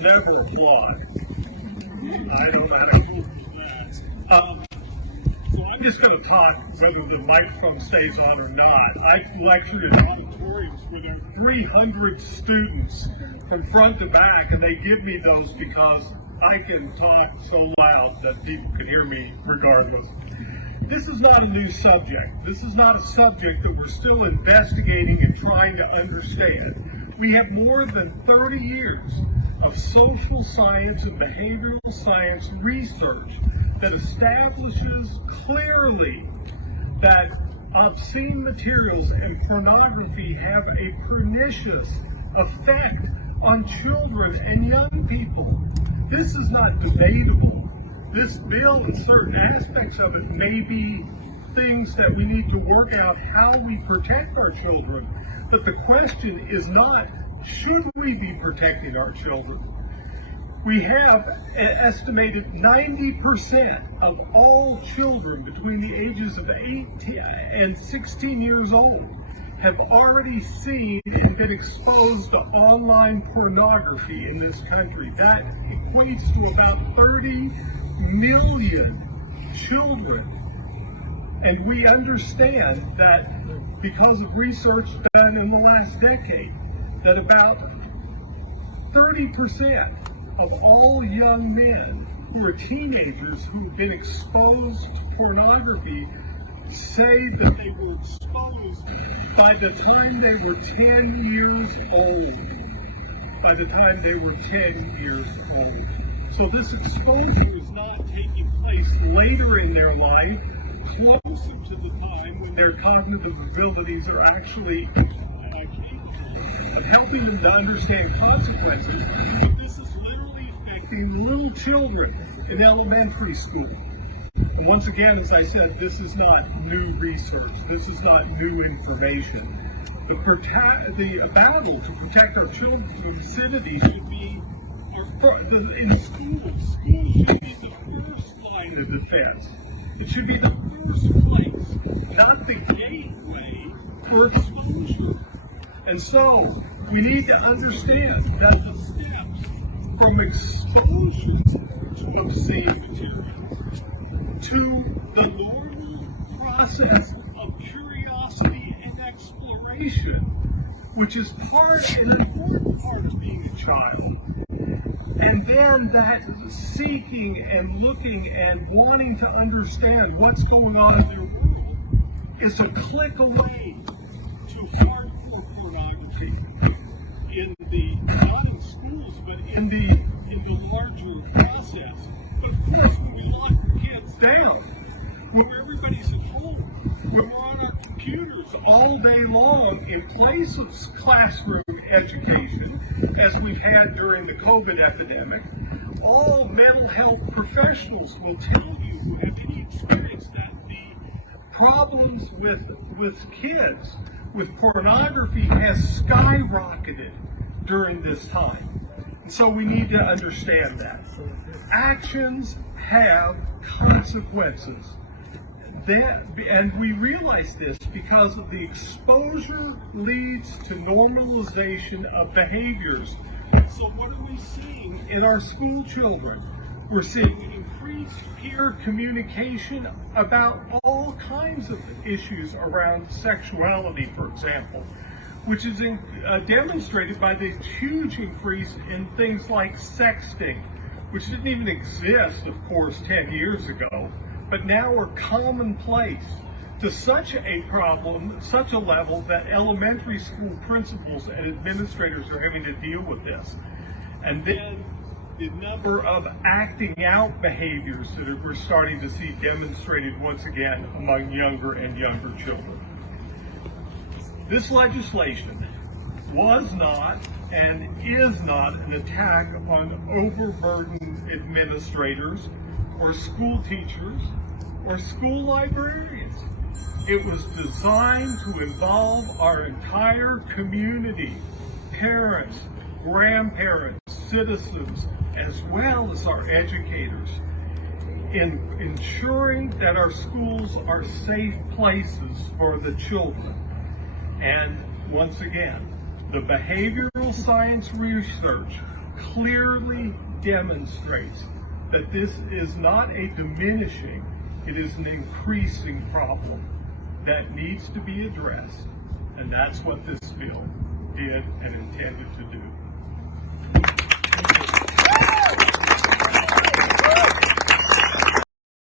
never applaud. I don't know how to do that. So I'm just going to talk whether the microphone stays on or not. I've lectured in auditoriums where there are 300 students from front to back, and they give me those because I can talk so loud that people can hear me regardless. This is not a new subject. This is not a subject that we're still investigating and trying to understand. We have more than 30 years of social science and behavioral science research that establishes clearly that obscene materials and pornography have a pernicious effect on children and young people. This is not debatable. This bill and certain aspects of it may be things that we need to work out how we protect our children. But the question is not, should we be protecting our children? We have an estimated 90% of all children between the ages of 8 and 16 years old have already seen and been exposed to online pornography in this country. That equates to about 30 million children. And we understand that because of research done in the last decade, that about 30% of all young men who are teenagers who've been exposed to pornography say that they were exposed by the time they were 10 years old. By the time they were 10 years old. So this exposure is not taking place later in their life, closer to the time when their cognitive abilities are actually of helping them to understand consequences. But this is literally affecting little children in elementary school. And once again, as I said, this is not new research. This is not new information. The battle to protect our children's vicinity should be in schools. Schools should be the first line of defense. It should be the first place, not the gateway for exposure. And so we need to understand that the steps from exposure to obscene materials to the normal process of curiosity and exploration, which is an important part of being a child, and then that seeking and looking and wanting to understand what's going on in their world is a click away to hardcore pornography not in schools, but in the larger process. But of course, when we lock the kids down, when everybody's at home, when we're on our computers all day long in place of classroom education, as we've had during the COVID epidemic, all mental health professionals will tell you who have any experience that the problems with kids with pornography has skyrocketed during this time. And so we need to understand that. Actions have consequences. And we realize this because the exposure leads to normalization of behaviors. So what are we seeing in our school children? We're seeing increased peer communication about all kinds of issues around sexuality, for example, which is demonstrated by the huge increase in things like sexting, which didn't even exist, of course, 10 years ago, but now are commonplace to such a problem, such a level that elementary school principals and administrators are having to deal with this. And then the number of acting out behaviors that we're starting to see demonstrated once again among younger and younger children. This legislation was not and is not an attack on overburdened administrators or school teachers or school librarians. It was designed to involve our entire community, parents, grandparents, citizens, as well as our educators, in ensuring that our schools are safe places for the children. And once again, the behavioral science research clearly demonstrates that this is not a diminishing, it is an increasing problem that needs to be addressed, and that's what this bill did and intended to do.